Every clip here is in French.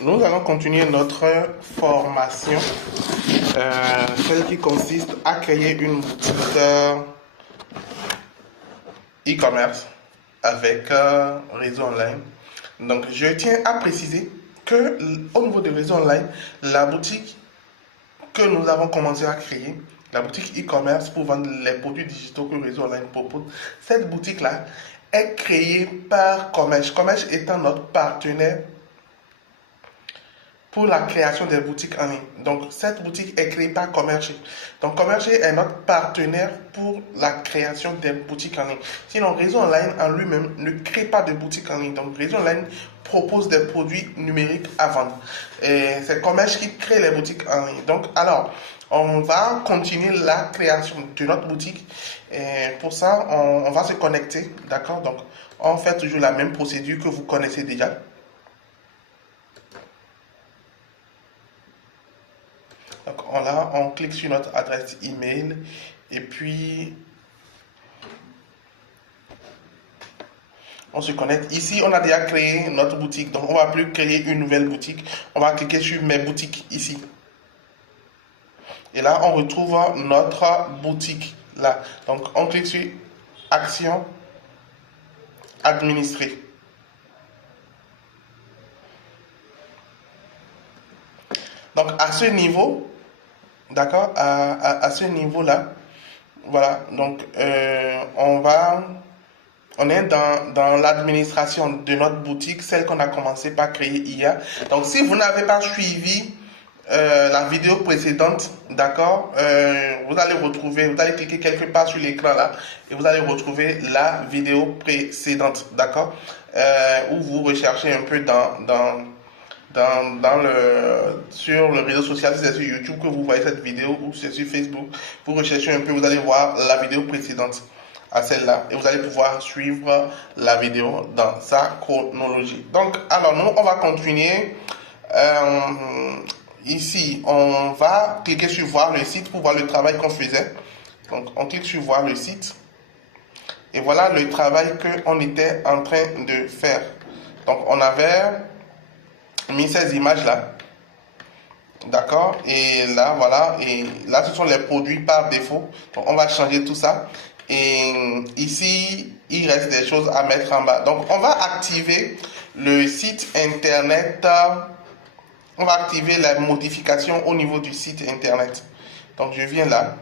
Nous allons continuer notre formation, celle qui consiste à créer une boutique e-commerce avec réseau online. Donc, je tiens à préciser que au niveau du réseau online, la boutique que nous avons commencé à créer, la boutique e-commerce pour vendre les produits digitaux que le réseau online propose, cette boutique-là est créée par Commerce. Commerce étant notre partenaire pour la création des boutiques en ligne. Donc, cette boutique est créée par Commerce. Donc, Commerce est notre partenaire pour la création des boutiques en ligne. Sinon, Réseau Online en lui-même ne crée pas de boutique en ligne. Donc, Réseau Online propose des produits numériques à vendre. Et c'est Commerce qui crée les boutiques en ligne. Donc, alors, on va continuer la création de notre boutique. Et pour ça, on va se connecter. D'accord? Donc, on fait toujours la même procédure que vous connaissez déjà. Donc là, on clique sur notre adresse email et puis on se connecte. Ici, on a déjà créé notre boutique, donc on ne va plus créer une nouvelle boutique. On va cliquer sur mes boutiques ici. Et là, on retrouve notre boutique là. Donc on clique sur Action, administrer. Donc à ce niveau, d'accord, à ce niveau-là, voilà, donc on est dans l'administration de notre boutique, celle qu'on a commencé par créer hier. Donc, si vous n'avez pas suivi la vidéo précédente, d'accord, vous allez cliquer quelque part sur l'écran là et vous allez retrouver la vidéo précédente, d'accord, où vous recherchez un peu sur le réseau social, si c'est sur YouTube que vous voyez cette vidéo ou c'est sur Facebook, vous recherchez un peu, vous allez voir la vidéo précédente à celle-là et vous allez pouvoir suivre la vidéo dans sa chronologie. Donc, alors nous, on va continuer. Ici, on va cliquer sur voir le site pour voir le travail qu'on faisait. Donc, on clique sur voir le site et voilà le travail qu'on était en train de faire. Donc, on avait mis ces images là, d'accord, et là voilà, et là ce sont les produits par défaut. Donc on va changer tout ça et ici il reste des choses à mettre en bas. Donc on va activer le site internet, on va activer la modification au niveau du site internet. Donc je viens là,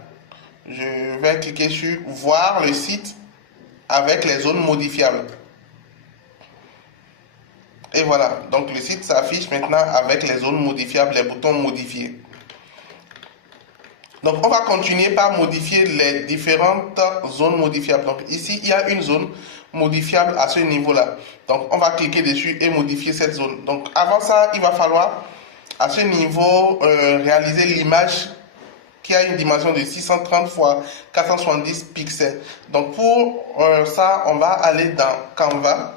je vais cliquer sur voir le site avec les zones modifiables. Et voilà, donc le site s'affiche maintenant avec les zones modifiables, les boutons modifiés. Donc on va continuer par modifier les différentes zones modifiables. Donc ici, il y a une zone modifiable à ce niveau-là. Donc on va cliquer dessus et modifier cette zone. Donc avant ça, il va falloir à ce niveau réaliser l'image qui a une dimension de 630 x 470 pixels. Donc pour ça, on va aller dans Canva.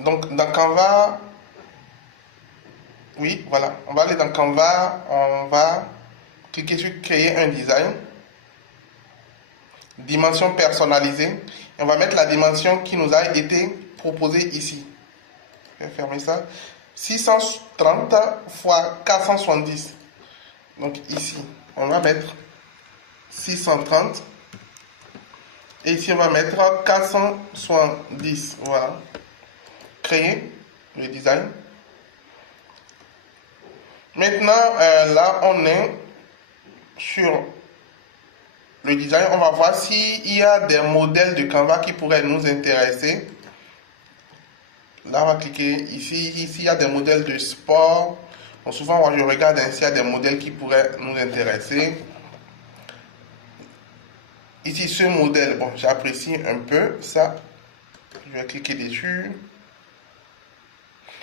Donc dans Canva, oui, voilà, on va aller dans Canva, on va cliquer sur créer un design, dimension personnalisée, et on va mettre la dimension qui nous a été proposée ici. Je vais fermer ça. 630 x 470. Donc ici, on va mettre 630. Et ici, on va mettre 470. Voilà. Créer le design. Maintenant, là, on est sur le design. On va voir s'il y a des modèles de Canva qui pourraient nous intéresser. Là, on va cliquer ici. Ici, il y a des modèles de sport. Bon, souvent, moi, je regarde s'il y a des modèles qui pourraient nous intéresser. Ici, ce modèle, bon, j'apprécie un peu ça. Je vais cliquer dessus.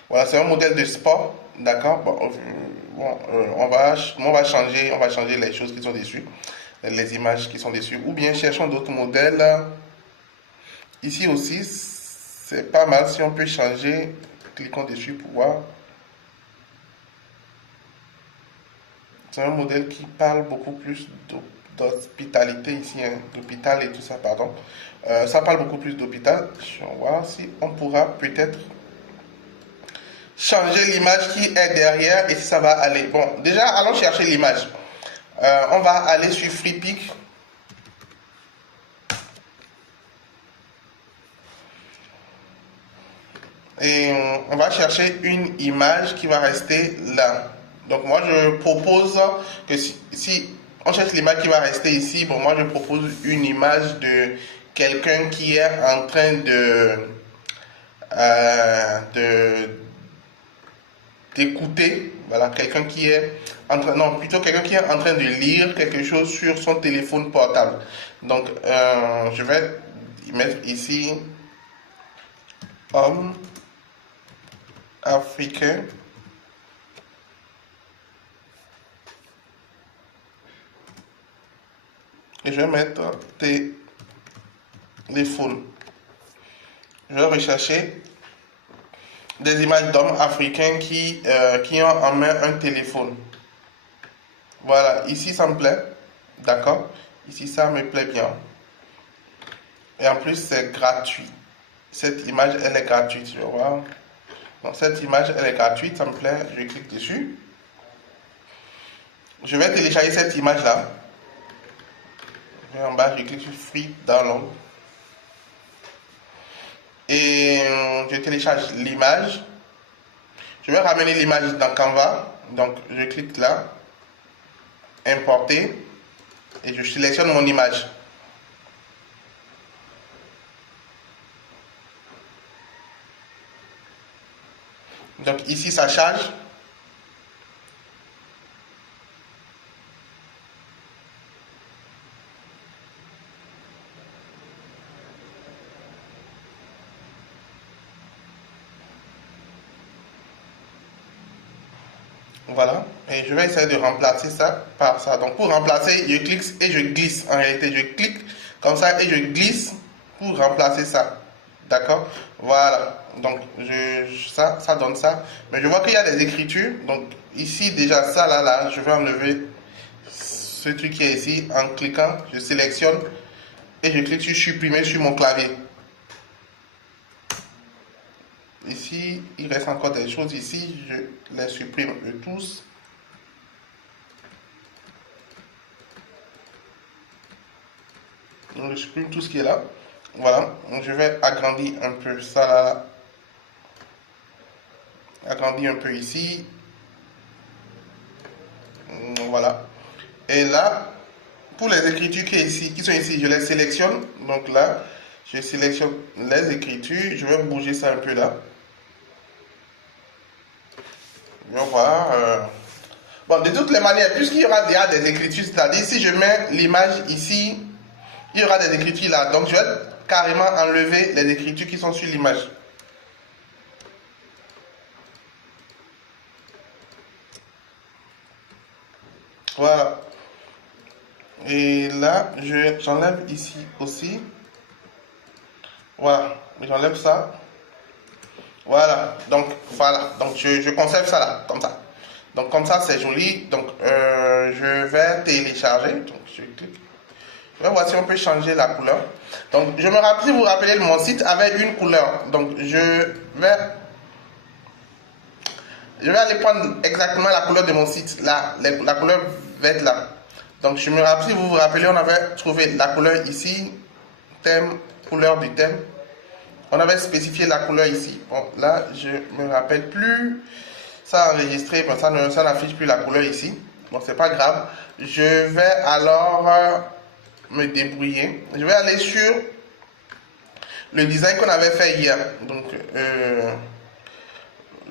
Voilà, c'est un modèle de sport. D'accord. Bon, on va changer les choses qui sont dessus, les images qui sont dessus. Ou bien cherchons d'autres modèles. Ici aussi, c'est pas mal si on peut changer. Cliquons dessus pour voir. C'est un modèle qui parle beaucoup plus d'hospitalité ici, hein, d'hôpital et tout ça, pardon. Ça parle beaucoup plus d'hôpital. Je vais voir si on pourra peut-être changer l'image qui est derrière et si ça va aller. Bon, déjà, allons chercher l'image. On va aller sur FreePic. Et on va chercher une image qui va rester là. Donc moi je propose que si on cherche l'image qui va rester ici, bon moi je propose une image de quelqu'un qui est en train d'écouter, voilà, quelqu'un qui est en train, non, plutôt quelqu'un qui est en train de lire quelque chose sur son téléphone portable. Donc je vais mettre ici homme africain. Et je vais mettre téléphone. Je vais rechercher des images d'hommes africains qui ont en main un téléphone. Voilà, ici ça me plaît. D'accord? Ici ça me plaît bien. Et en plus c'est gratuit. Cette image elle est gratuite, tu vois. Donc cette image elle est gratuite, ça me plaît. Je clique dessus. Je vais télécharger cette image là. En bas, je clique sur Free Download. Et je télécharge l'image. Je vais ramener l'image dans Canva. Donc, je clique là. Importer. Et je sélectionne mon image. Donc, ici, ça charge. Voilà, et je vais essayer de remplacer ça par ça. Donc pour remplacer, je clique et je glisse. En réalité, je clique comme ça et je glisse pour remplacer ça. D'accord? Voilà. Donc ça donne ça. Mais je vois qu'il y a des écritures. Donc ici déjà ça là, je vais enlever ce truc qui est ici en cliquant. Je sélectionne et je clique sur supprimer sur mon clavier. Ici, il reste encore des choses ici. Je les supprime eux tous. Donc, je supprime tout ce qui est là. Voilà. Donc, je vais agrandir un peu ça là. Agrandir un peu ici. Voilà. Et là, pour les écritures qui sont ici, je les sélectionne. Donc là, je sélectionne les écritures. Je vais bouger ça un peu là. Voilà. Bon, de toutes les manières, puisqu'il y aura déjà des écritures, c'est-à-dire si je mets l'image ici, il y aura des écritures là. Donc je vais carrément enlever les écritures qui sont sur l'image. Voilà. Et là, j'enlève ici aussi. Voilà. J'enlève ça. Voilà. Donc, voilà. Donc, je conserve ça là, comme ça. Donc, comme ça, c'est joli. Donc, je vais télécharger. Donc, je clique. Je vais voir si on peut changer la couleur. Donc, je me rappelle, si vous vous rappelez, mon site avait une couleur. Donc, je vais aller prendre exactement la couleur de mon site. Là, la couleur verte là. Donc, je me rappelle, si vous vous rappelez, on avait trouvé la couleur ici. Thème, couleur du thème. On avait spécifié la couleur ici. Bon, là, je me rappelle plus. Ça a enregistré, mais ça n'affiche plus la couleur ici. Bon, c'est pas grave. Je vais alors me débrouiller. Je vais aller sur le design qu'on avait fait hier. Donc,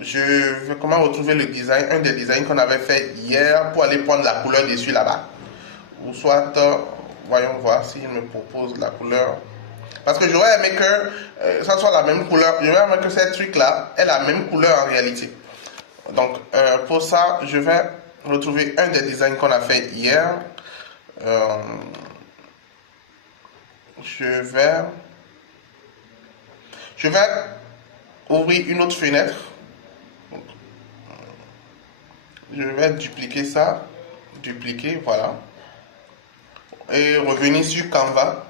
je vais comment retrouver le design, un des designs qu'on avait fait hier pour aller prendre la couleur dessus là-bas. Ou soit, voyons voir s'il me propose la couleur. Parce que j'aurais aimé que ça soit la même couleur. J'aurais aimé que cette truc-là ait la même couleur en réalité. Donc, pour ça, je vais retrouver un des designs qu'on a fait hier. Je vais ouvrir une autre fenêtre. Donc, je vais dupliquer ça. dupliquer, voilà. Et revenir sur Canva.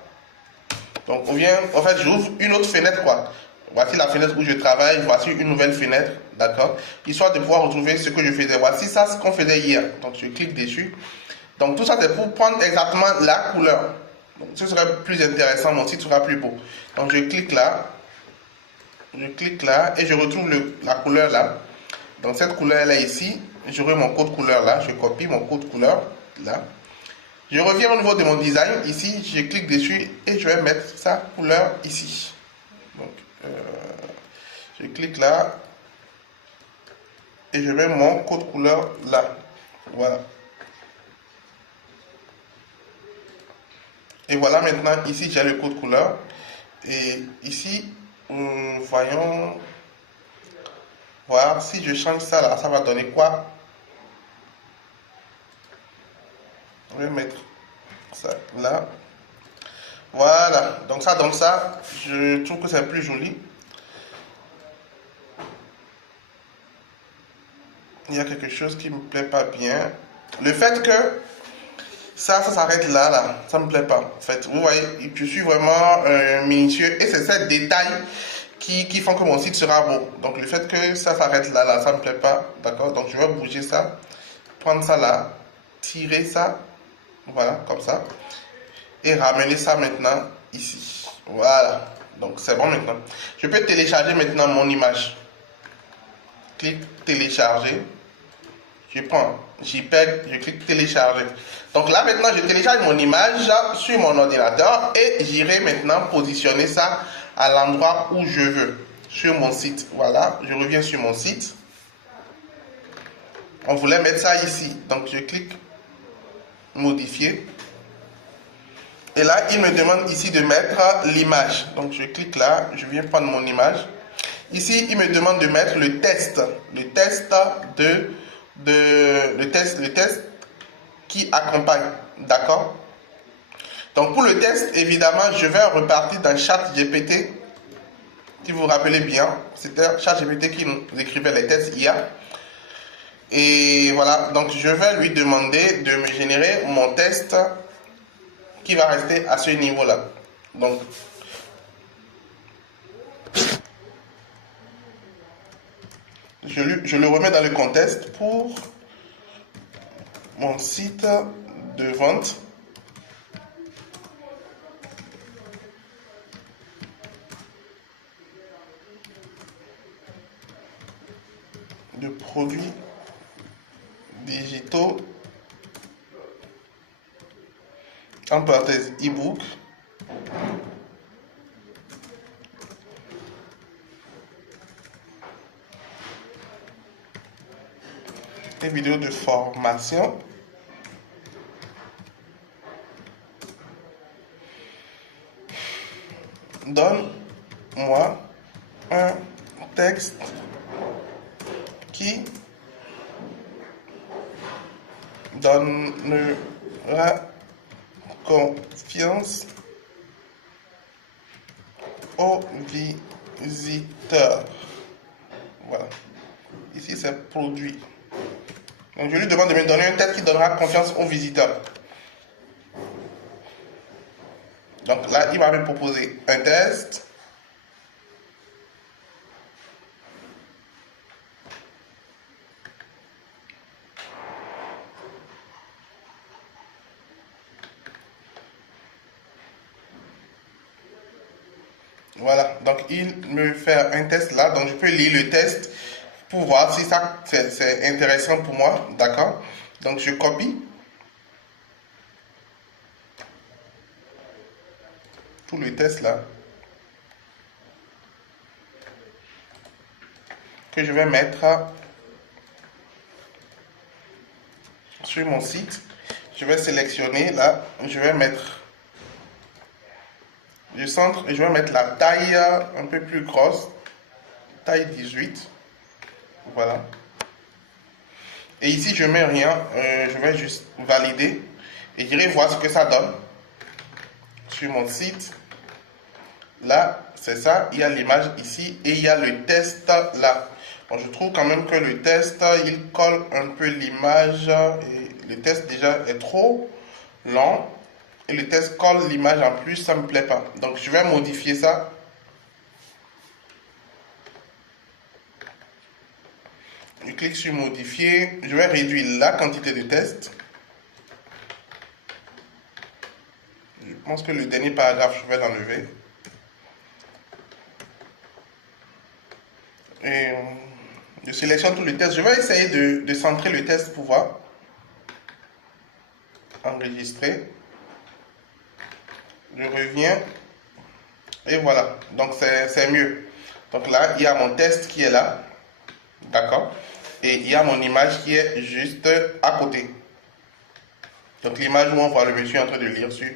Donc on vient, en fait j'ouvre une autre fenêtre quoi. Voici la fenêtre où je travaille, voici une nouvelle fenêtre, d'accord. Histoire de pouvoir retrouver ce que je faisais. Voici ça ce qu'on faisait hier. Donc je clique dessus. Donc tout ça c'est pour prendre exactement la couleur. Donc ce serait plus intéressant, mon site sera plus beau. Donc je clique là et je retrouve la couleur là. Donc cette couleur là ici, j'aurai mon code couleur là, je copie mon code couleur là. Je reviens au niveau de mon design, ici je clique dessus et je vais mettre sa couleur ici. Donc je clique là et je mets mon code couleur là. Voilà. Et voilà maintenant ici j'ai le code couleur. Et ici, voyons voir si je change ça là, ça va donner quoi. Je vais mettre ça là. Voilà, donc ça donne ça. Je trouve que c'est plus joli. Il y a quelque chose qui me plaît pas bien. Le fait que ça s'arrête là, là, ça me plaît pas. En fait, vous voyez, je suis vraiment minutieux et c'est ces détails qui font que mon site sera beau. Donc le fait que ça s'arrête là, là, ça me plaît pas, d'accord. Donc je vais bouger ça, prendre ça là, tirer ça, voilà, comme ça, et ramener ça maintenant ici. Voilà, donc c'est bon maintenant. Je peux télécharger maintenant mon image. Clique télécharger. Je prends JPEG, je clique télécharger. Donc là maintenant je télécharge mon image sur mon ordinateur et j'irai maintenant positionner ça à l'endroit où je veux sur mon site. Voilà, je reviens sur mon site. On voulait mettre ça ici, donc je clique modifier. Et là il me demande ici de mettre l'image. Donc je clique là, je viens prendre mon image. Ici il me demande de mettre le test le test qui accompagne, d'accord. Donc pour le test, évidemment, je vais repartir dans ChatGPT. Si vous vous rappelez bien, c'était ChatGPT qui nous écrivait les tests IA. Et voilà, donc je vais lui demander de me générer mon test qui va rester à ce niveau-là. Donc je le remets dans le contexte pour mon site de vente. De produits digitaux, en parenthèse e-book, et vidéos de formation. Donne-moi un texte qui donnera confiance aux visiteurs. Voilà. Ici, c'est produit. Donc, je lui demande de me donner un texte qui donnera confiance aux visiteurs. Donc là, il va me proposer un test. Voilà, donc il me fait un test là, donc je peux lire le test pour voir si ça c'est intéressant pour moi, d'accord. Donc je copie tout le test là que je vais mettre sur mon site. Je vais sélectionner là, je vais mettre le centre et je vais mettre la taille un peu plus grosse, taille 18. Voilà. Et ici je mets rien, je vais juste valider et j'irai voir ce que ça donne sur mon site. Là c'est ça, il y a l'image ici et il y a le test là. Bon, je trouve quand même que le test il colle un peu l'image et le test déjà est trop long et le test colle l'image en plus, ça me plaît pas. Donc je vais modifier ça. Je clique sur modifier, je vais réduire la quantité de tests. Je pense que le dernier paragraphe, je vais l'enlever. Et je sélectionne tout le test. Je vais essayer de centrer le test pour voir. Enregistrer. Je reviens. Et voilà. Donc c'est mieux. Donc là, il y a mon test qui est là. D'accord. Et il y a mon image qui est juste à côté. Donc l'image où on voit le monsieur en train de lire sur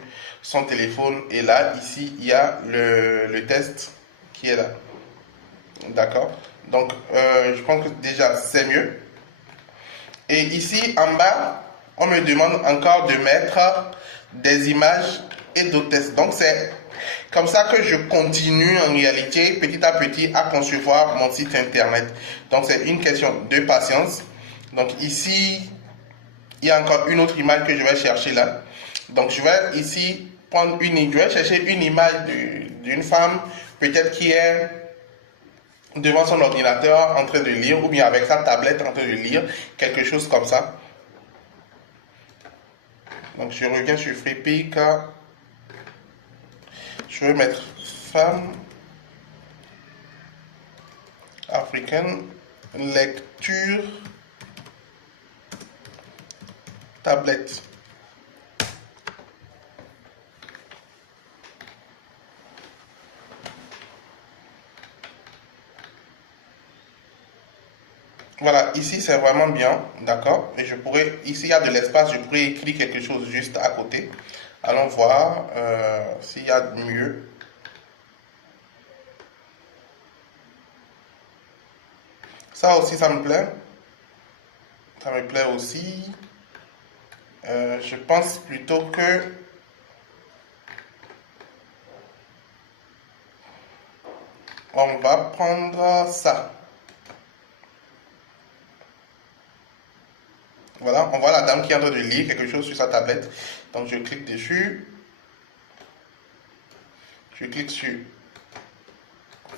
son téléphone. Et là, ici, il y a le test qui est là. D'accord. Donc je pense que déjà c'est mieux. Et ici en bas, on me demande encore de mettre des images et d'autres tests. Donc c'est comme ça que je continue en réalité petit à petit à concevoir mon site internet. Donc c'est une question de patience. Donc ici, il y a encore une autre image que je vais chercher là. Donc je vais ici prendre je vais chercher une image d'une femme peut-être qui est devant son ordinateur en train de lire ou bien avec sa tablette en train de lire, quelque chose comme ça. Donc je reviens sur Freepik. Je vais mettre femme africaine, lecture, tablette. Voilà, ici c'est vraiment bien, d'accord. Et je pourrais, ici il y a de l'espace, je pourrais écrire quelque chose juste à côté. Allons voir s'il y a mieux. Ça aussi, ça me plaît. Ça me plaît aussi. Je pense plutôt que on va prendre ça. Voilà, on voit la dame qui est en train de lire quelque chose sur sa tablette. Donc je clique dessus. Je clique sur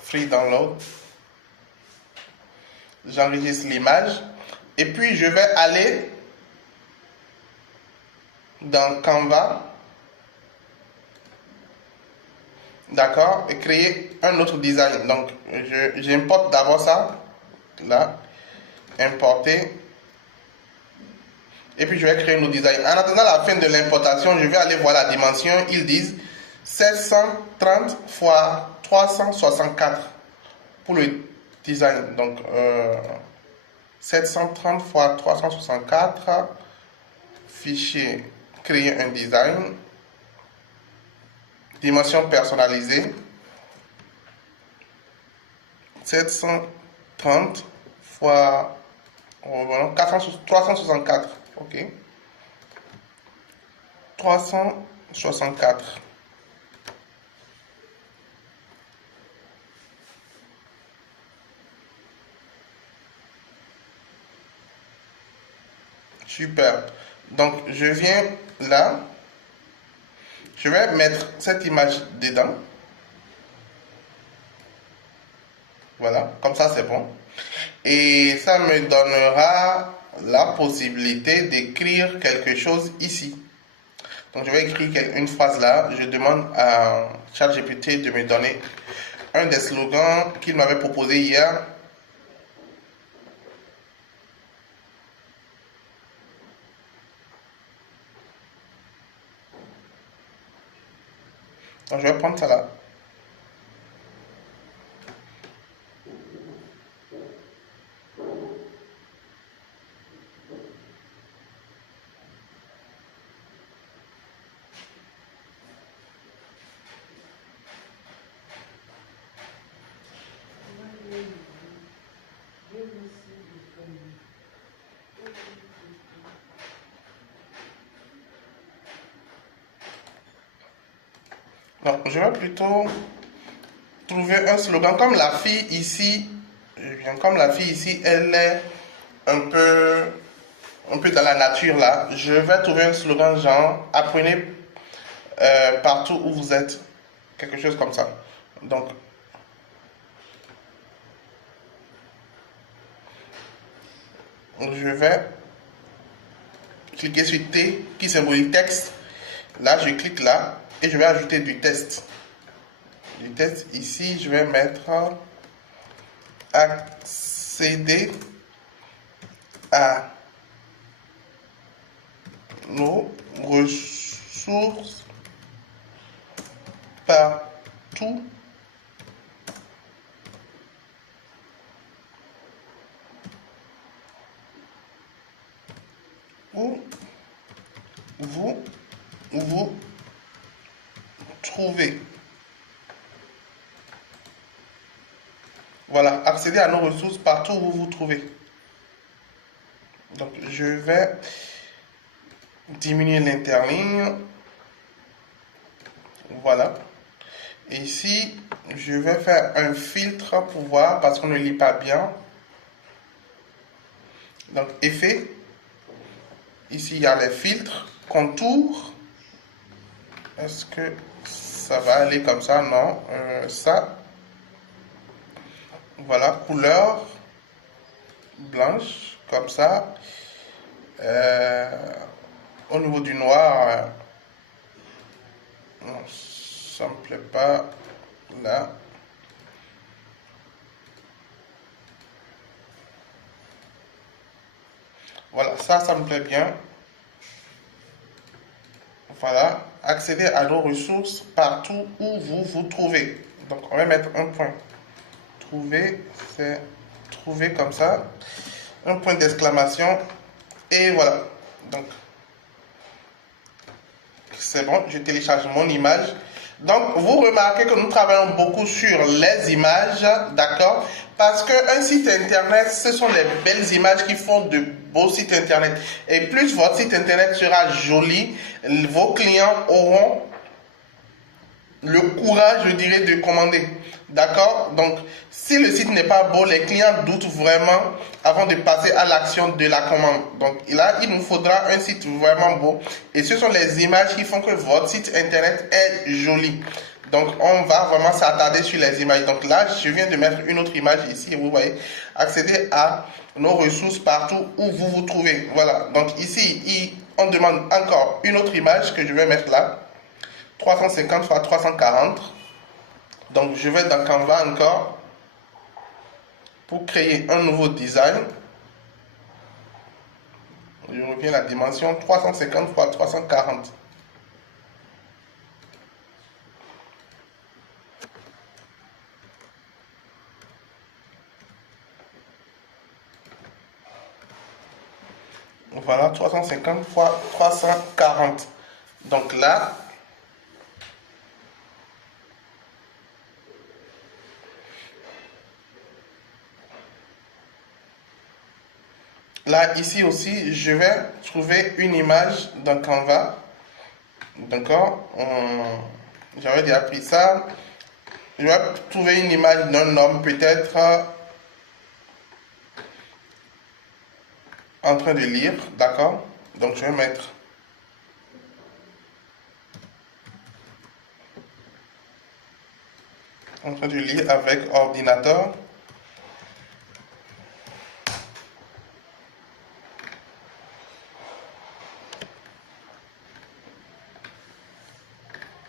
Free Download. J'enregistre l'image. Et puis je vais aller dans Canva. D'accord, et créer un autre design. Donc j'importe d'abord ça. Là. Importer. Et puis je vais créer un autre design. En attendant la fin de l'importation, je vais aller voir la dimension. Ils disent 730 x 364 pour le design. Donc 730 x 364, fichier, créer un design, dimension personnalisée, 730 fois 364. Ok. 364. Super. Donc, je viens là. Je vais mettre cette image dedans. Voilà, comme ça c'est bon. Et ça me donnera la possibilité d'écrire quelque chose ici. Donc je vais écrire une phrase là. Je demande à ChatGPT de me donner un des slogans qu'il m'avait proposé hier. Donc je vais prendre ça là. Donc, je vais plutôt trouver un slogan comme la fille ici. Comme la fille ici, elle est un peu un peu dans la nature là, je vais trouver un slogan genre apprenez partout où vous êtes. Quelque chose comme ça. Donc, je vais cliquer sur T qui symbolise texte. Là, je clique là et je vais ajouter du texte. Du texte ici, je vais mettre accéder à nos ressources partout où vous trouvez. Voilà, accéder à nos ressources partout où vous vous trouvez. Donc, je vais diminuer l'interligne. Voilà. Et ici, je vais faire un filtre pour voir parce qu'on ne lit pas bien. Donc, effet. Ici, il y a les filtres. Contour. Est-ce que ça va aller comme ça? Non. Ça. Voilà. Couleur. Blanche. Comme ça. Au niveau du noir. Non, ça me plaît pas. Là. Voilà, ça me plaît bien. Voilà, accéder à nos ressources partout où vous vous trouvez. Donc, on va mettre un point. Trouver, c'est trouver comme ça. Un point d'exclamation. Et voilà. Donc, c'est bon, je télécharge mon image. Donc, vous remarquez que nous travaillons beaucoup sur les images, d'accord? Parce qu'un site internet, ce sont les belles images qui font de beaux sites internet. Et plus votre site internet sera joli, vos clients auront le courage, je dirais, de commander. D'accord? Donc, si le site n'est pas beau, les clients doutent vraiment avant de passer à l'action de la commande. Donc, là, il nous faudra un site vraiment beau. Et ce sont les images qui font que votre site internet est joli. Donc, on va vraiment s'attarder sur les images. Donc là, je viens de mettre une autre image ici. Vous voyez, accéder à nos ressources partout où vous vous trouvez. Voilà. Donc ici, on demande encore une autre image que je vais mettre là. 350 x 340. Donc je vais dans Canva encore pour créer un nouveau design. Je reviens à la dimension 350 x 340. Voilà, 350 x 340. Donc là, ici aussi, je vais trouver une image dans Canva. D'accord? J'avais déjà pris ça. Je vais trouver une image d'un homme peut-être en train de lire. D'accord? Donc, je vais mettre en train de lire avec ordinateur.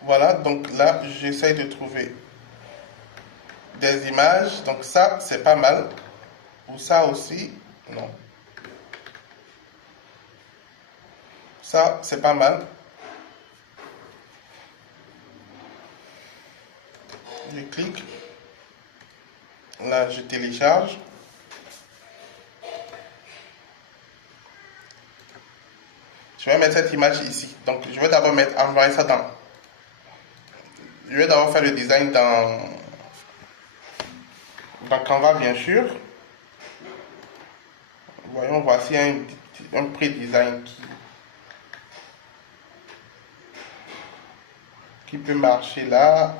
Voilà, donc là, j'essaye de trouver des images. Donc ça, c'est pas mal. Ou ça aussi, non. Ça, c'est pas mal. Je clique. Là, je télécharge. Je vais mettre cette image ici. Donc, je vais d'abord envoyer ça dans... Je vais d'abord faire le design dans Canva, bien sûr. Voyons, voici un pré-design qui peut marcher là.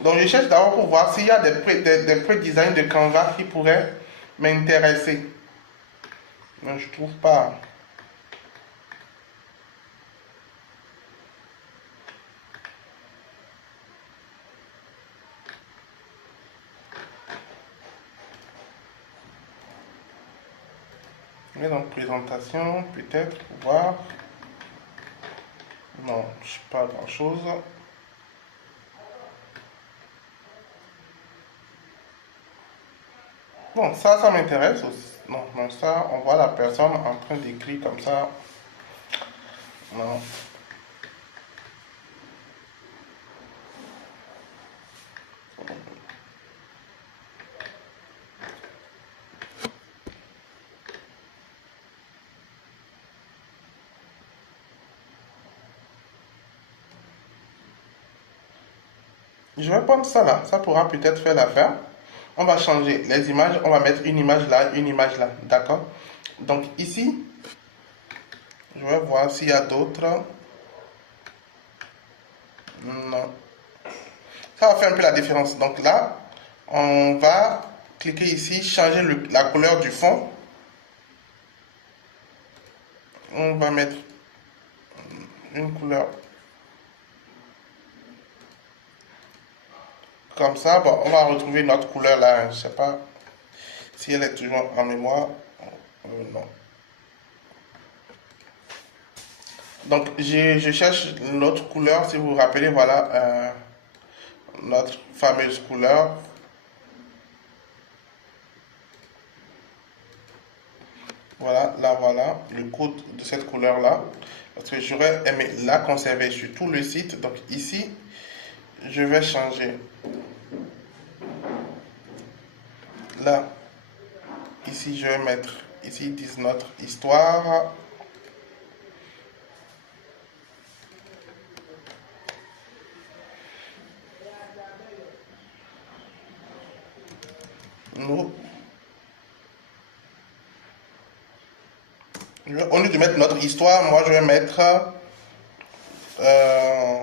Donc, je cherche d'abord pour voir s'il y a des pré-designs de Canva qui pourraient m'intéresser. Mais je trouve pas. Je vais dans présentation, peut-être, pour voir. Non, je sais pas grand-chose. Bon, ça m'intéresse aussi. Non, mais ça, on voit la personne en train d'écrire comme ça. Non. Je vais prendre ça là. Ça pourra peut-être faire l'affaire. On va changer les images. On va mettre une image là, une image là. D'accord? Donc ici, je vais voir s'il y a d'autres. Non. Ça va faire un peu la différence. Donc là, on va cliquer ici, changer la couleur du fond. On va mettre une couleur comme ça. Bon, on va retrouver notre couleur là. Je ne sais pas si elle est toujours en mémoire. Non. Donc, je cherche l'autre couleur. Si vous vous rappelez, voilà notre fameuse couleur. Voilà, là, voilà, le code de cette couleur-là. Parce que j'aurais aimé la conserver sur tout le site. Donc ici, je vais changer. Là, ici, je vais mettre, ici, ils disent notre histoire. Nous, au lieu de mettre notre histoire, moi, je vais mettre euh,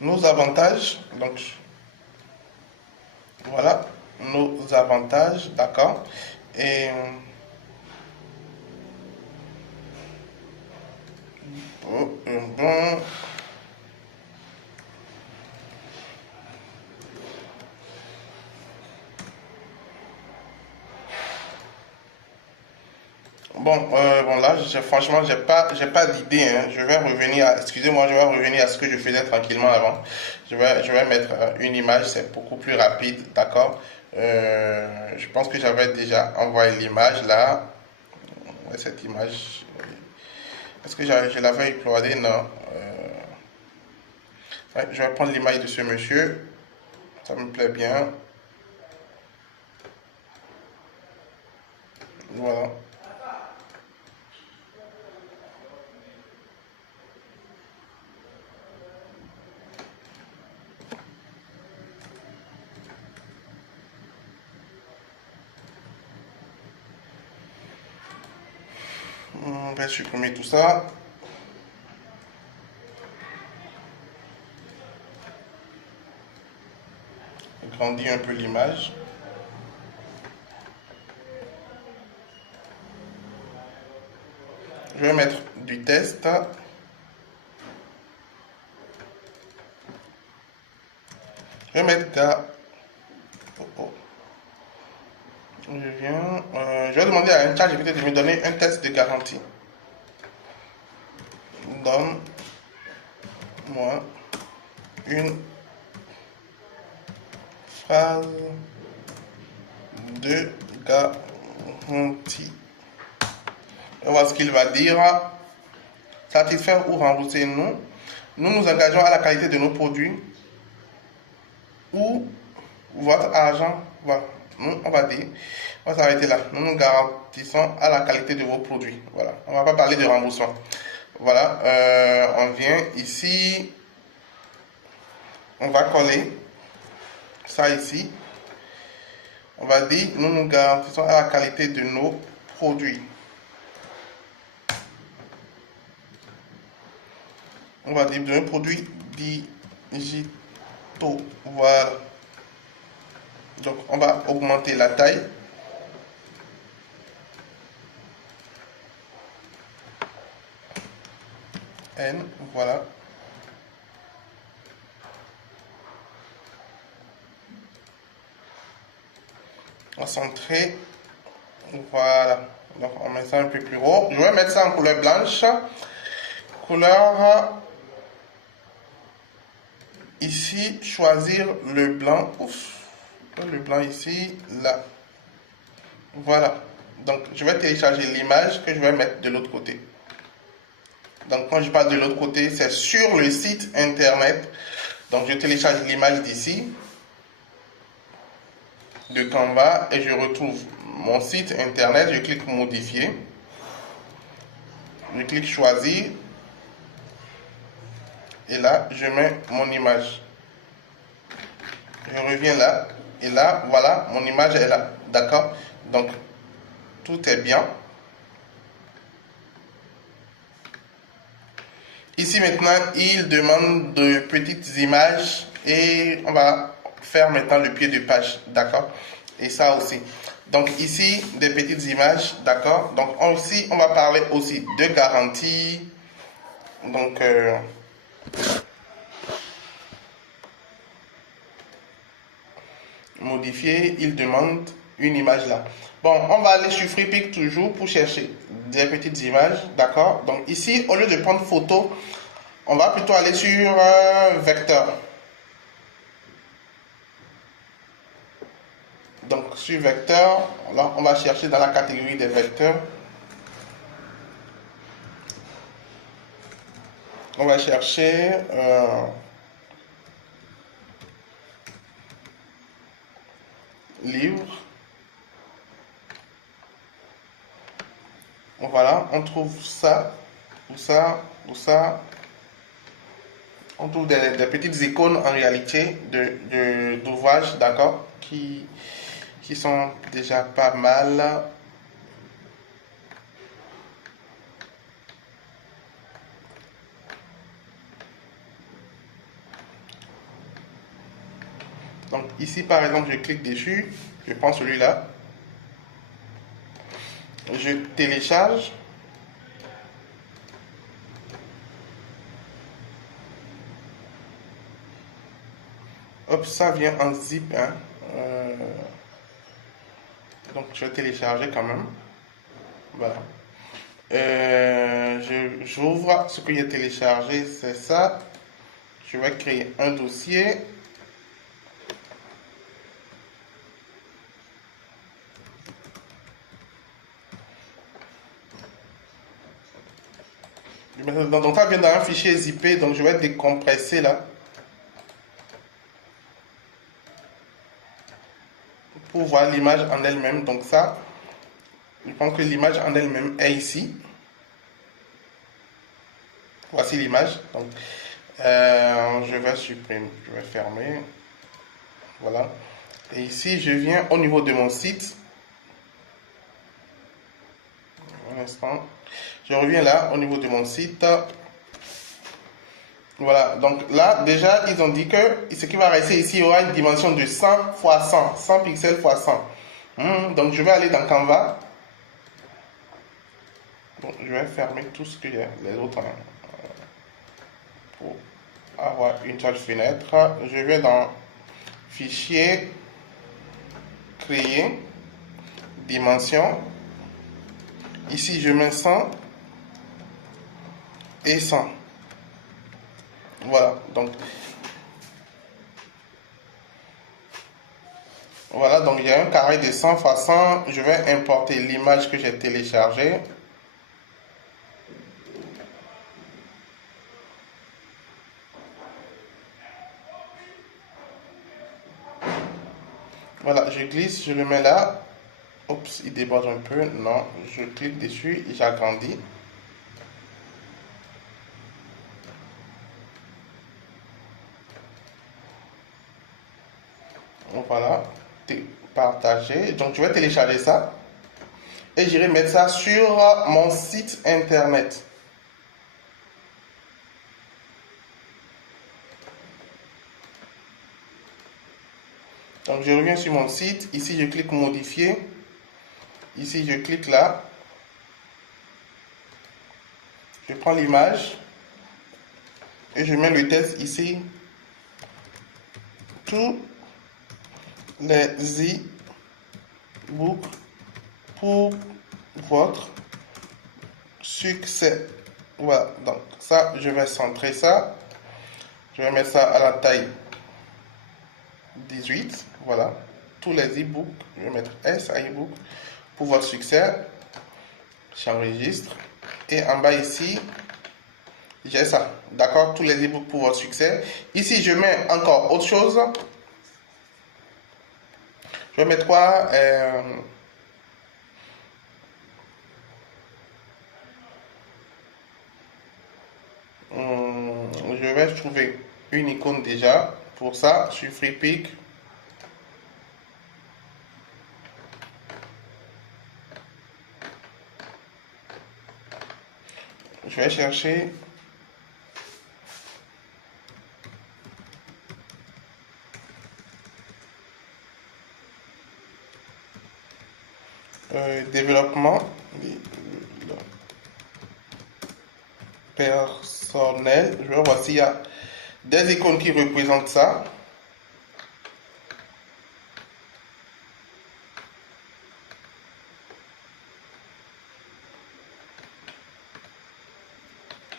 nos avantages. Donc, voilà, nos avantages, d'accord. Et bon, bon là, franchement, j'ai pas d'idée, hein. Je vais revenir excusez-moi, je vais revenir à ce que je faisais tranquillement avant. Je vais mettre une image, c'est beaucoup plus rapide, d'accord? Je pense que j'avais déjà envoyé l'image là. Ouais, cette image, est-ce que je l'avais uploadé? Non. Ouais, je vais prendre l'image de ce monsieur, ça me plaît bien. Voilà. On va supprimer tout ça. Agrandir un peu l'image. Je vais mettre du test. Je vais mettre oh, oh. Je vais demander à un chat GPT de me donner un test de garantie. Donne-moi une phrase de garantie. On va voir ce qu'il va dire. Satisfaire ou rembourser nous. Nous nous engageons à la qualité de nos produits ou votre argent va. Nous, on va dire, on va s'arrêter là. Nous nous garantissons à la qualité de vos produits. Voilà. On ne va pas parler de remboursement. Voilà. On vient ici. On va coller ça ici. On va dire, nous nous garantissons à la qualité de nos produits. On va dire de nos produits digitaux. Voilà. Donc, on va augmenter la taille. N, voilà. On va centrer. Voilà. Donc, on met ça un peu plus haut. Je vais mettre ça en couleur blanche. Couleur. Ici, choisir le blanc. Ouf. Le blanc ici, là. Voilà. Donc, je vais télécharger l'image que je vais mettre de l'autre côté. Donc, quand je parle de l'autre côté, c'est sur le site internet. Donc, je télécharge l'image d'ici, de Canva, et je retrouve mon site internet. Je clique modifier. Je clique choisir. Et là, je mets mon image. Je reviens là. Et là, voilà, mon image est là. D'accord? Donc, tout est bien. Ici maintenant, il demande de petites images et on va faire maintenant le pied de page, d'accord? Et ça aussi. Donc ici, des petites images, d'accord? Donc aussi, on va parler aussi de garantie. Donc, modifier, il demande une image là. Bon, on va aller sur FreePic toujours pour chercher des petites images, d'accord? Donc ici, au lieu de prendre photo, on va plutôt aller sur vecteur. Donc sur vecteur, là, on va chercher dans la catégorie des vecteurs. On va chercher livre. Voilà, on trouve ça, ou ça, ou ça. On trouve des petites icônes en réalité d'ouvrages, d'accord, qui sont déjà pas mal. Donc ici par exemple, je clique dessus, je prends celui-là, je télécharge. Hop, ça vient en zip, hein. Donc je vais télécharger quand même. Voilà. J'ouvre ce que j'ai téléchargé, c'est ça. Je vais créer un dossier. Donc ça vient dans un fichier zippé, donc je vais décompresser là. Pour voir l'image en elle-même. Donc ça, je pense que l'image en elle-même est ici. Voici l'image. Donc, je vais supprimer, je vais fermer. Voilà. Et ici, je viens au niveau de mon site. Un instant. Je reviens là, au niveau de mon site. Voilà. Donc là, déjà, ils ont dit que ce qui va rester ici, il y aura une dimension de 100 x 100. 100 pixels x 100. Donc, je vais aller dans Canva. Bon, je vais fermer tout ce qu'il y a, les autres. Pour avoir une seule fenêtre, je vais dans Fichier, Créer, Dimension. Ici, je mets 100 et 100. Voilà, donc voilà, donc il y a un carré de 100 x 100. Je vais importer l'image que j'ai téléchargée. Voilà, je glisse, je le mets là. Oups, il déborde un peu. Non, je clique dessus et j'agrandis. Voilà. partager. Donc, je vais télécharger ça. Et j'irai mettre ça sur mon site internet. Donc, je reviens sur mon site. Ici, je clique modifier. Ici, je clique là. Je prends l'image. Et je mets le texte ici. Tous les e-books pour votre succès. Voilà. Donc, ça, je vais centrer ça. Je vais mettre ça à la taille 18. Voilà. Tous les e-books. Je vais mettre S à e-book pour votre succès. J'enregistre. Et en bas ici, j'ai ça. D'accord? Tous les e-books pour votre succès. Ici, je mets encore autre chose. Je vais mettre quoi? Je vais trouver une icône déjà. Pour ça, sur FreePic. Je vais chercher développement personnel. Je vais voir s'il y a des icônes qui représentent ça.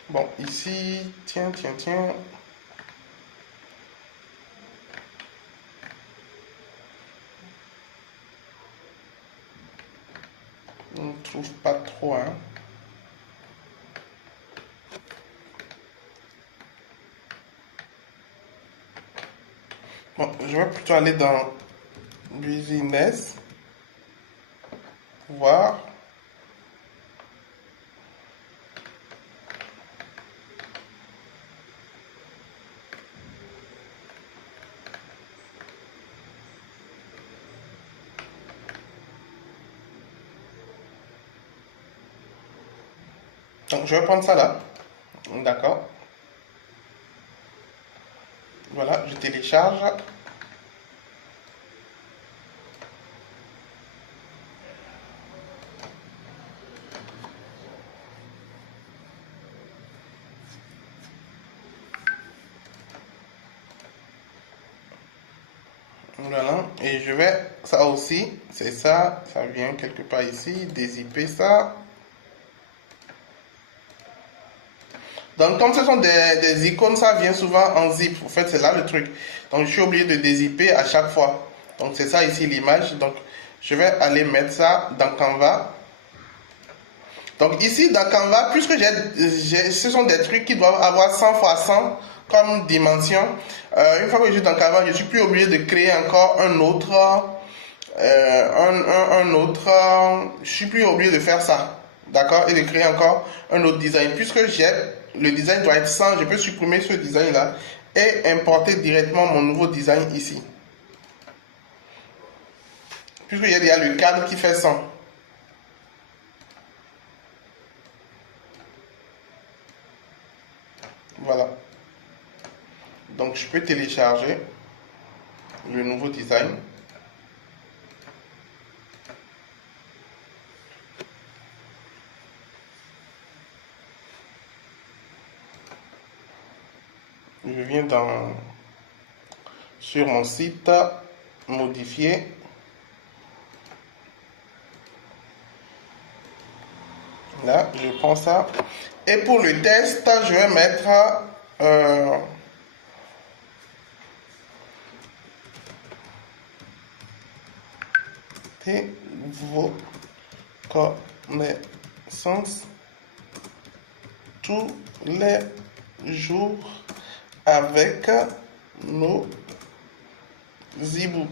Bon, ici, tiens. On ne trouve pas trop, hein. Bon, je vais plutôt aller dans Business, voir. Donc, je vais prendre ça là. D'accord. Voilà, je télécharge. Voilà, et je vais, ça aussi, c'est ça, ça vient quelque part ici, dézipper ça. Donc, comme ce sont des icônes, ça vient souvent en zip. En fait, c'est là le truc. Donc, je suis obligé de dézipper à chaque fois. Donc, c'est ça ici l'image. Donc, je vais aller mettre ça dans Canva. Donc, ici, dans Canva, puisque ce sont des trucs qui doivent avoir 100 x 100 comme dimension. Une fois que je suis dans Canva, je suis plus obligé de créer encore un autre. Je suis plus obligé de faire ça. D'accord? Et de créer encore un autre design. Puisque le design doit être 100, je peux supprimer ce design là et importer directement mon nouveau design ici. Puisqu'il y a déjà le cadre qui fait 100. Voilà. Donc je peux télécharger le nouveau design. Je viens sur mon site, modifier. Là, je prends ça. Et pour le test, je vais mettre vos connaissances tous les jours avec nos e-books.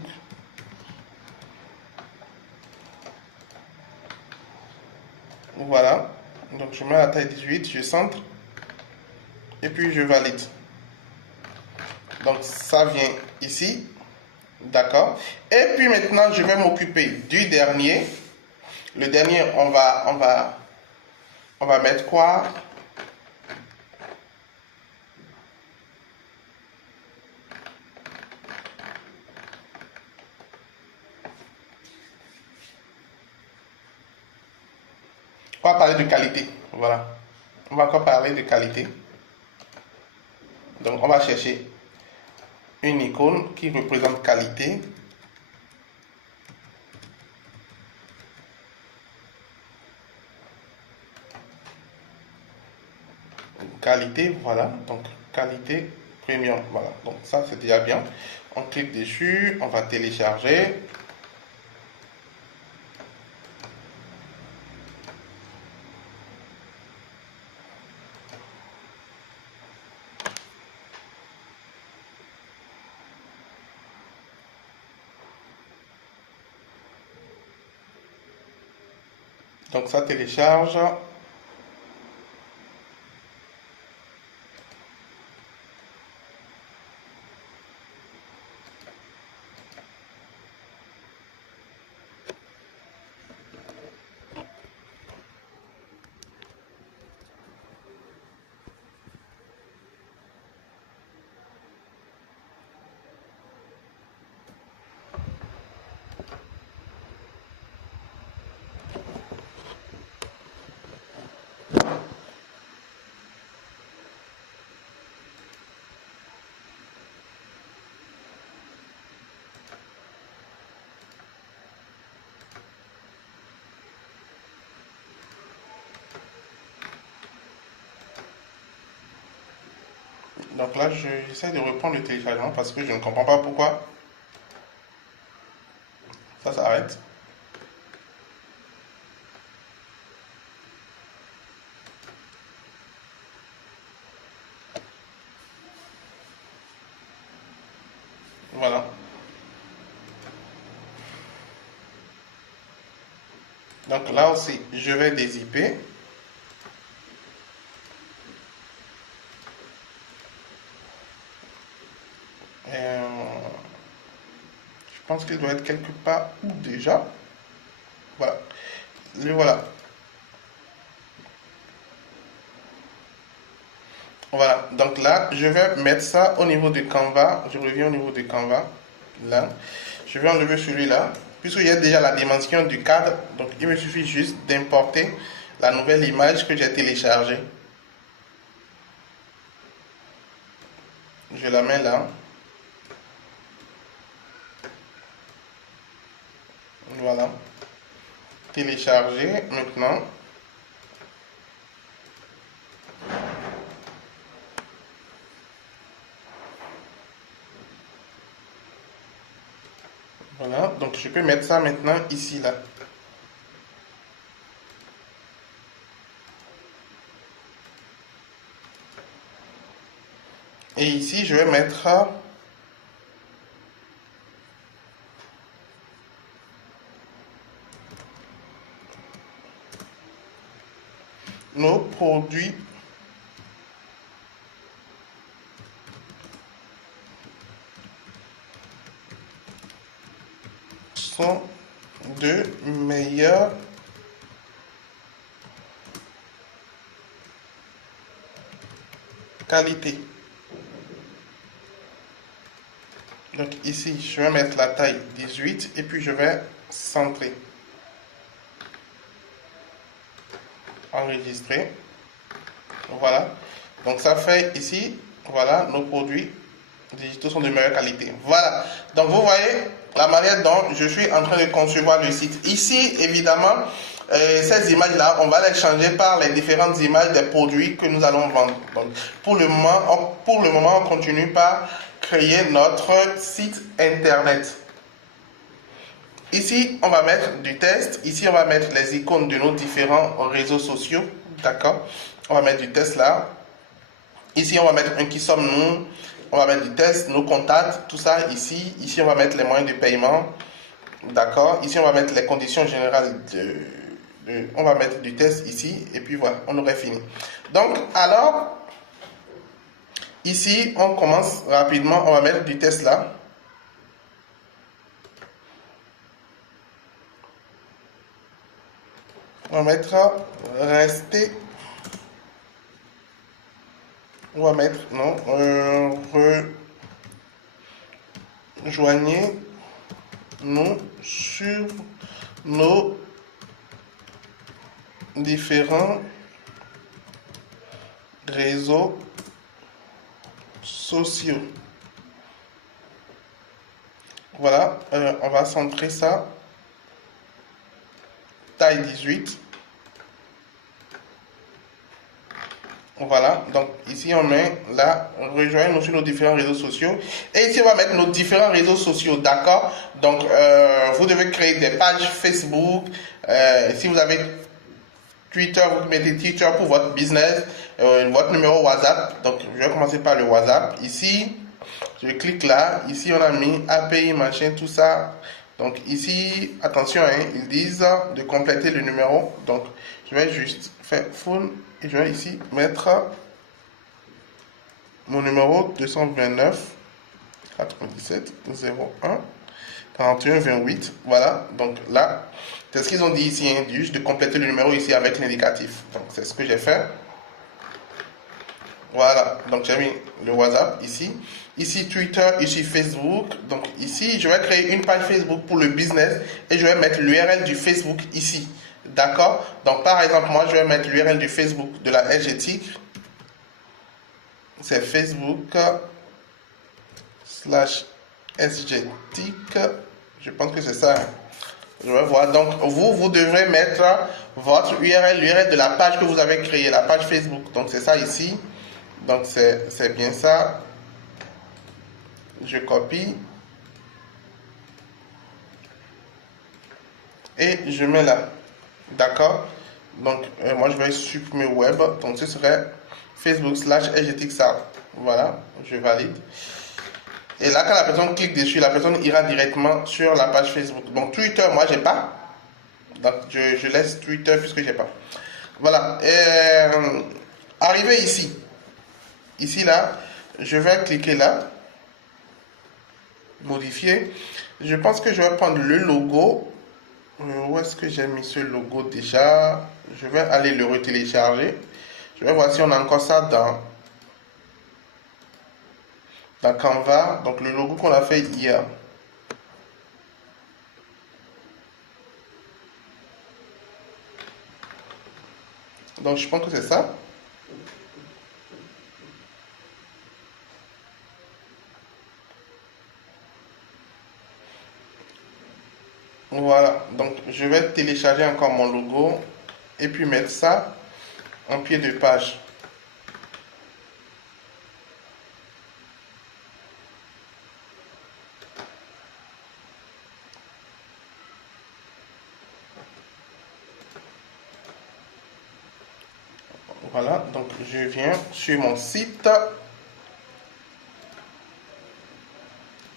Voilà. Donc je mets la taille 18, je centre et puis je valide. Donc ça vient ici. D'accord. Et puis maintenant, je vais m'occuper du dernier. Le dernier, on va mettre quoi? On va parler de qualité. Voilà. On va encore parler de qualité. Donc, on va chercher une icône qui représente qualité. Qualité, voilà. Donc, qualité premium. Voilà. Donc, ça, c'est déjà bien. On clique dessus. On va télécharger. Donc, ça télécharge. Donc là, j'essaie de reprendre le téléchargement parce que je ne comprends pas pourquoi ça s'arrête. Voilà. Donc là aussi, je vais dézipper. Je pense qu'il doit être quelque part où déjà. Voilà. Le voilà. Voilà. Donc là, je vais mettre ça au niveau du Canva. Je reviens au niveau du Canva. Là. Je vais enlever celui-là. Puisqu'il y a déjà la dimension du cadre. Donc il me suffit juste d'importer la nouvelle image que j'ai téléchargée. Je la mets là. Voilà. Télécharger maintenant. Voilà. Donc je peux mettre ça maintenant ici là. Et ici, je vais mettre nos produits sont de meilleure qualité. Donc ici, je vais mettre la taille 18 et puis je vais centrer. Enregistrer. Voilà. Donc ça fait ici, voilà, nos produits digitaux sont de meilleure qualité. Voilà. Donc vous voyez la manière dont je suis en train de concevoir le site. Ici, évidemment, ces images-là, on va les changer par les différentes images des produits que nous allons vendre. Donc, pour le moment, on continue par créer notre site internet. Ici, on va mettre du test. Ici, on va mettre les icônes de nos différents réseaux sociaux. D'accord? On va mettre du test là. Ici, on va mettre un qui sommes-nous. On va mettre du test, nos contacts, tout ça ici. Ici, on va mettre les moyens de paiement. D'accord? Ici, on va mettre les conditions générales on va mettre du test ici. Et puis voilà, on aurait fini. Donc, alors, ici, on commence rapidement. On va mettre du test là. On va mettre rester. On va mettre, non, rejoignez-nous sur nos différents réseaux sociaux. Voilà, on va centrer ça. Taille 18. Voilà, donc ici on met là, rejoindre sur nos différents réseaux sociaux. Et ici on va mettre nos différents réseaux sociaux, d'accord? Donc vous devez créer des pages Facebook. Si vous avez Twitter, vous mettez Twitter pour votre business, votre numéro WhatsApp. Donc je vais commencer par le WhatsApp. Ici, je clique là. Ici on a mis API, machin, tout ça. Donc ici, attention, hein, ils disent de compléter le numéro. Donc je vais juste faire phone et je vais ici mettre mon numéro 229 97 01 41 28. Voilà, donc là, c'est ce qu'ils ont dit ici, hein, juste de compléter le numéro ici avec l'indicatif. Donc c'est ce que j'ai fait. Voilà, donc j'ai mis le WhatsApp ici. Ici Twitter, ici Facebook. Donc ici, je vais créer une page Facebook pour le business et je vais mettre l'URL du Facebook ici. D'accord? Donc par exemple, moi je vais mettre l'URL du Facebook de la SGTIC. C'est Facebook/SGTIC. Je pense que c'est ça. Hein. Je vais voir. Donc vous devrez mettre votre URL, l'URL de la page que vous avez créée, la page Facebook. Donc c'est ça ici. Donc c'est bien ça. Je copie. Et je mets là. D'accord? Donc moi je vais supprimer web. Donc ce serait Facebook/SGTIC-SAR. Voilà. Je valide. Et là quand la personne clique dessus, la personne ira directement sur la page Facebook. Donc Twitter, moi j'ai pas. Donc je laisse Twitter puisque j'ai pas. Voilà. Arrivé ici. Ici là, je vais cliquer là. Modifier. Je pense que je vais prendre le logo. Où est-ce que j'ai mis ce logo déjà? Je vais aller le retélécharger. Je vais voir si on a encore ça dans Canva. Donc le logo qu'on a fait hier. Donc je pense que c'est ça. Voilà, donc je vais télécharger encore mon logo et puis mettre ça en pied de page. Voilà, donc je viens sur mon site.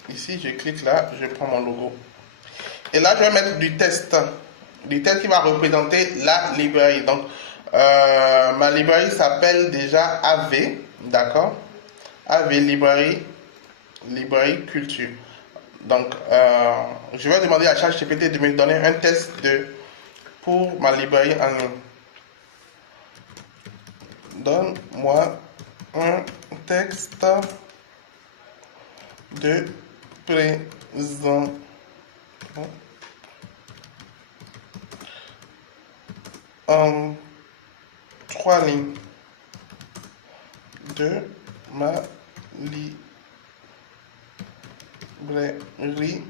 Ici, je clique là, je prends mon logo. Et là, je vais mettre du test. Du test qui va représenter la librairie. Donc, ma librairie s'appelle déjà AV. D'accord? AV, librairie culture. Donc, je vais demander à ChatGPT de me donner un test pour ma librairie en ligne. Donne-moi un texte de présentation en 3 lignes de ma librairie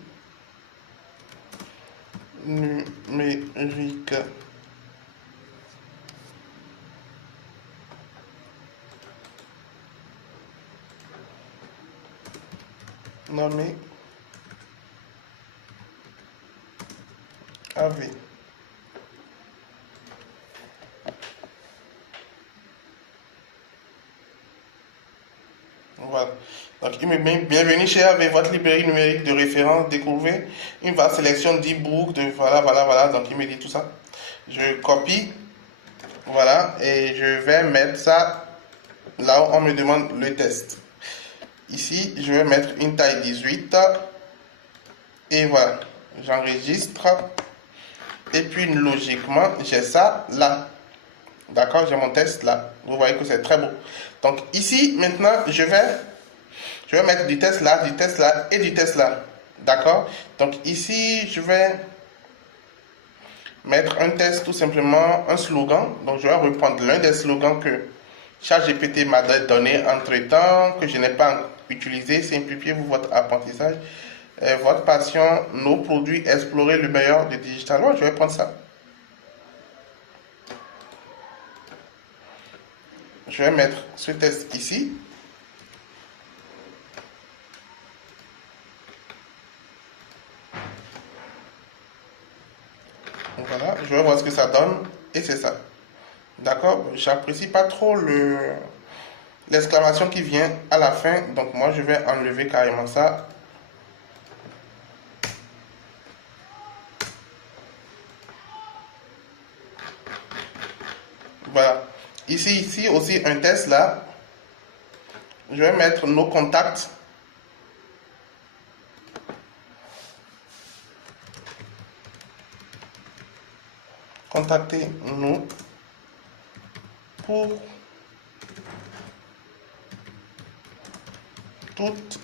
numérique. Nommé AV. Voilà. Donc, il me met bienvenue chez AV, votre librairie numérique de référence. Découvrez une vaste sélection d'e-books, de voilà. Donc, il me dit tout ça. Je copie. Voilà. Et je vais mettre ça là où on me demande le test. Ici, je vais mettre une taille 18. Et voilà. J'enregistre. Et puis logiquement, j'ai ça là. D'accord, j'ai mon test là. Vous voyez que c'est très beau. Donc ici, maintenant, je vais mettre du test là et du test là. D'accord. Donc ici, je vais mettre un test, tout simplement un slogan. Donc je vais reprendre l'un des slogans que ChatGPT m'a donné entre-temps, que je n'ai pas utilisé. Simplifiez-vous votre apprentissage, votre passion, nos produits, explorer le meilleur du digital. Ouais, je vais prendre ça. Je vais mettre ce test ici. Voilà, je vais voir ce que ça donne. Et c'est ça. D'accord. J'apprécie pas trop l'exclamation qui vient à la fin. Donc moi, je vais enlever carrément ça. Voilà. Ici aussi un test là. Je vais mettre nos contacts. Contactez-nous pour toute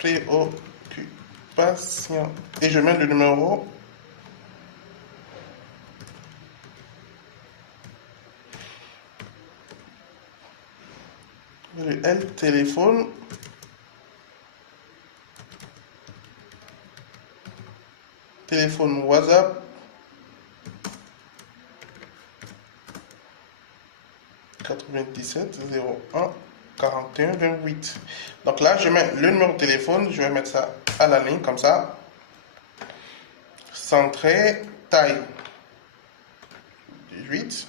préoccupation. Et je mets le numéro. Le L téléphone. Téléphone WhatsApp. 97 01 41 28. Donc là, je mets le numéro de téléphone. Je vais mettre ça à la ligne comme ça. Centré, taille 18.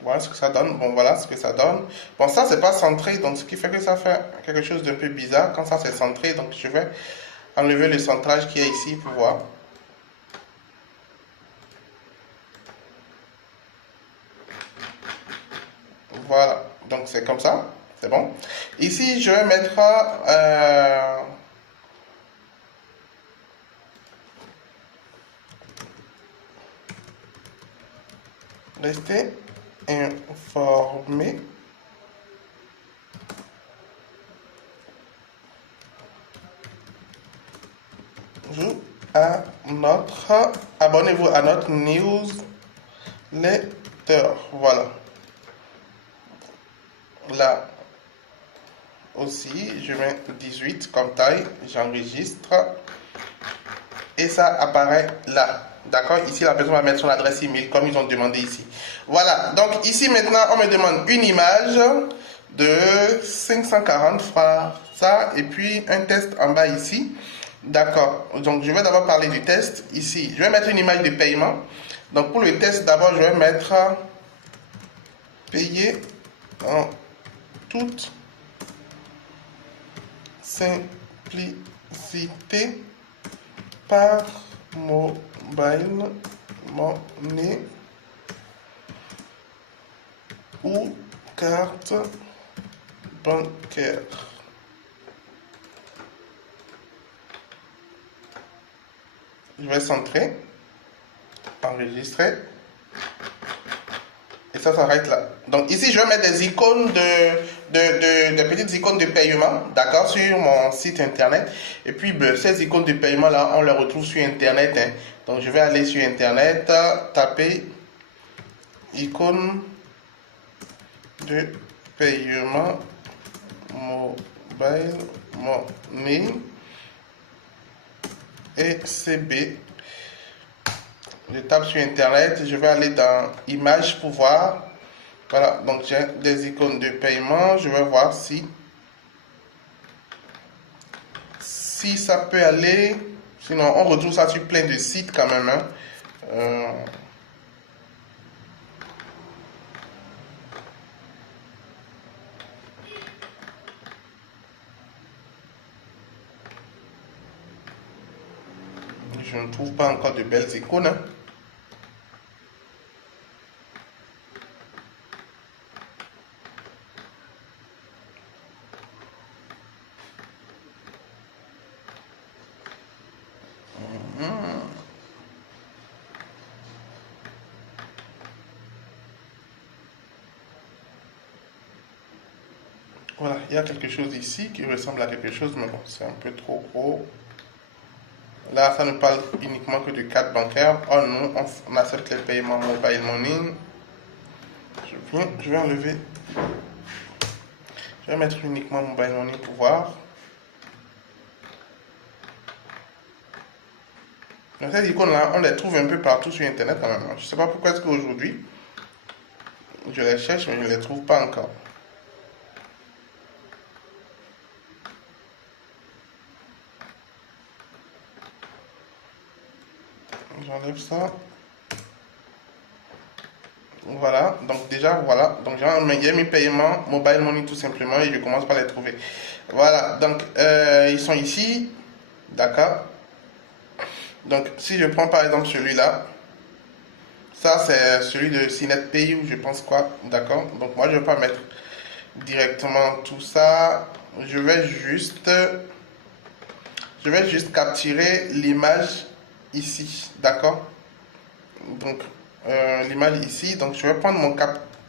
Voilà ce que ça donne. Bon, voilà ce que ça donne. Bon, ça, c'est pas centré, donc ce qui fait que ça fait quelque chose d'un peu bizarre. Quand ça, c'est centré, donc je vais enlever le centrage qui est ici pour voir. Voilà, donc c'est comme ça. C'est bon. Ici, je vais mettre... rester informé abonnez-vous à notre newsletter. Voilà. Là aussi, je mets 18 comme taille, j'enregistre et ça apparaît là. D'accord. Ici, la personne va mettre son adresse email comme ils ont demandé ici. Voilà. Donc ici maintenant, on me demande une image de 540 francs. Ça et puis un test en bas ici. D'accord. Donc je vais d'abord parler du test ici. Je vais mettre une image de paiement. Donc pour le test, d'abord je vais mettre payer en toute simplicité par mobile money ou carte bancaire. Je vais centrer, enregistrer. Et ça s'arrête là. Donc ici, je vais mettre des icônes des petites icônes de paiement, d'accord, sur mon site internet. Et puis, ces icônes de paiement là, on les retrouve sur internet. Hein. Donc je vais aller sur internet, taper icône de paiement mobile money et CB. Je tape sur internet, je vais aller dans images pour voir. Voilà, donc j'ai des icônes de paiement. Je vais voir si ça peut aller. Sinon, on retrouve ça sur plein de sites quand même. Hein. Je ne trouve pas encore de belles icônes. Hein. Voilà, il y a quelque chose ici qui ressemble à quelque chose, mais bon, c'est un peu trop gros. Là, ça ne parle uniquement que de carte bancaire. Oh non, on accepte les paiements mobile money. Je vais enlever. Je vais mettre uniquement mobile money pour voir. Donc, ces icônes-là, on les trouve un peu partout sur Internet quand même. Je ne sais pas pourquoi est-ce qu'aujourd'hui, je les cherche, mais je ne les trouve pas encore. J'enlève ça. Voilà, donc déjà, voilà. Donc j'ai mis paiement, mobile money tout simplement et je commence par les trouver. Voilà, donc ils sont ici. D'accord. Donc si je prends par exemple celui-là, ça c'est celui de Cinet Pay ou je pense quoi. D'accord. Donc moi je vais pas mettre directement tout ça. Je vais juste capturer l'image ici. D'accord. Donc l'image ici. Donc je vais prendre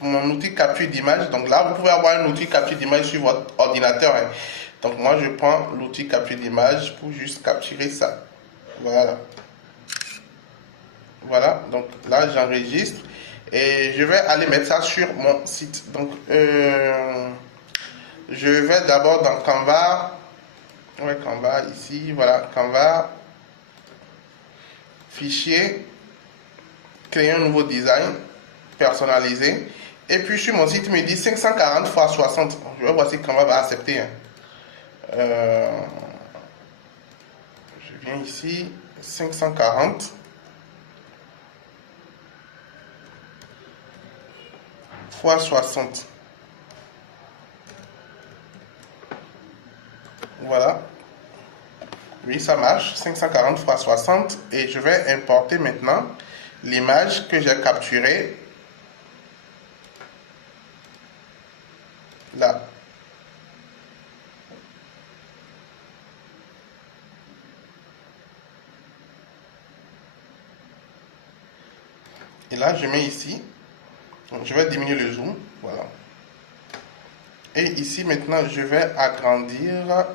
mon outil capture d'image. Donc là, vous pouvez avoir un outil capture d'image sur votre ordinateur. Hein. Donc moi, je prends l'outil capture d'image pour juste capturer ça. Voilà. Voilà. Donc là, j'enregistre et je vais aller mettre ça sur mon site. Donc je vais d'abord dans Canva. Ouais, Canva ici. Voilà, Canva. Fichier. Créer un nouveau design personnalisé. Et puis sur mon site, il me dit 540 x 60. Je vais voir si Canva va accepter. Hein. Je viens ici, 540 x 60. Voilà. Oui, ça marche. 540 x 60. Et je vais importer maintenant l'image que j'ai capturée. Là. Et là, je mets ici. Donc, je vais diminuer le zoom. Voilà. Et ici, maintenant, je vais agrandir.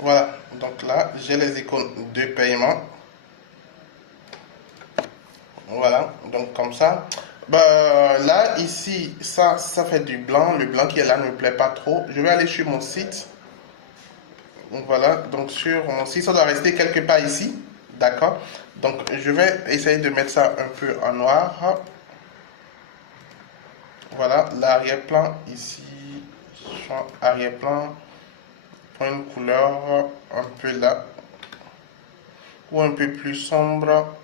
Voilà, donc là, j'ai les icônes de paiement. Voilà, donc comme ça. Bah, là, ici, ça fait du blanc. Le blanc qui est là ne me plaît pas trop. Je vais aller sur mon site. Voilà, donc sur mon site, ça doit rester quelque part ici. D'accord. Donc, je vais essayer de mettre ça un peu en noir. Voilà, l'arrière-plan ici. Arrière-plan. Prends une couleur un peu là. Ou un peu plus sombre.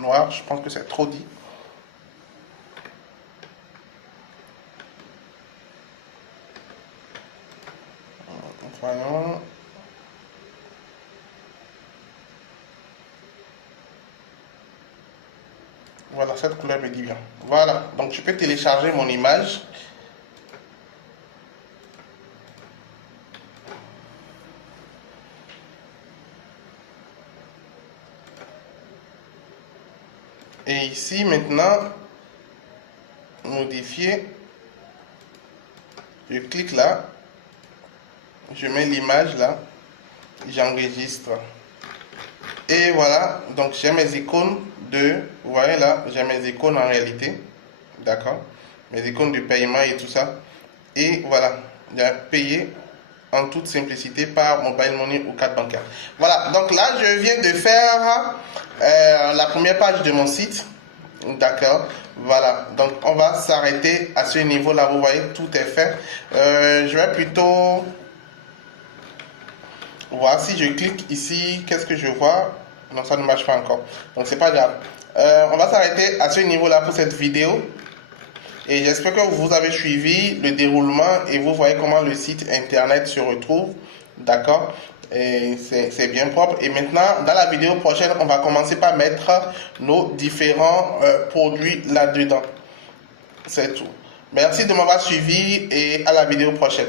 Noir, je pense que c'est trop dit. Voyons. Voilà, cette couleur me dit bien. Voilà, donc je peux télécharger mon image. Et ici, maintenant, modifier. Je clique là. Je mets l'image là. J'enregistre. Et voilà, donc j'ai mes icônes vous voyez là, j'ai mes icônes en réalité. D'accord. Mes icônes de paiement et tout ça. Et voilà, j'ai payé en toute simplicité par mobile money ou carte bancaire. Voilà, donc là je viens de faire la première page de mon site. D'accord, voilà, donc on va s'arrêter à ce niveau là. Vous voyez, tout est fait. Je vais plutôt voir si je clique ici, qu'est-ce que je vois. Non, ça ne marche pas encore, donc c'est pas grave. On va s'arrêter à ce niveau là pour cette vidéo. Et j'espère que vous avez suivi le déroulement et vous voyez comment le site internet se retrouve. D'accord. Et c'est bien propre. Et maintenant, dans la vidéo prochaine, on va commencer par mettre nos différents produits là-dedans. C'est tout. Merci de m'avoir suivi et à la vidéo prochaine.